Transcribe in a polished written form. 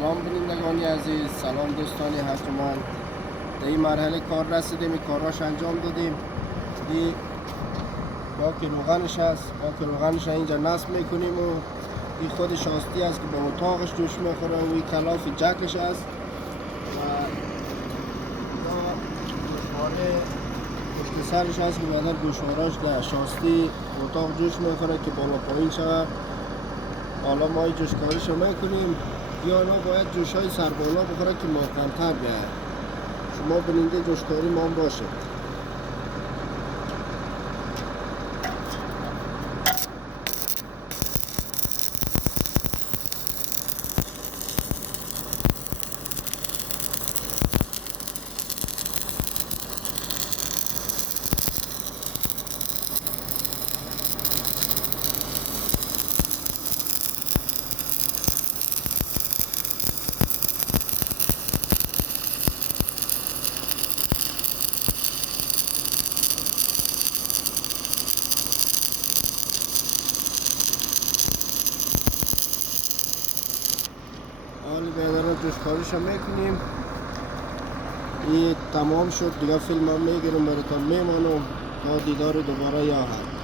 سلام بینندگان عزیز، سلام دوستان هشتمان. در این مرحله کار رسیدیم، این کاراش انجام دادیم. این باک روغنش هست، باک روغنش اینجا نصب میکنیم و این خود شاستی است که به اتاقش جوش میخوره و این کلاف جکش هست و گوشواره پشت سرش هست که بعدا گوشوارهاش در شاستی اتاق جوش میخوره که بالا پایین شود. حالا ما این جوشکاریش رو میکنیم. یا ما باید جوش های سر بالا بخوره که محکم‌تر بیاید. شما بیننده جوشکاری ما هم باشید. حالا بیادر جوشکاریش رو میکنیم. این تمام شد دیگه. فیلم هم میگیرم براتون میمانم تا دیدار دوباره یا هم.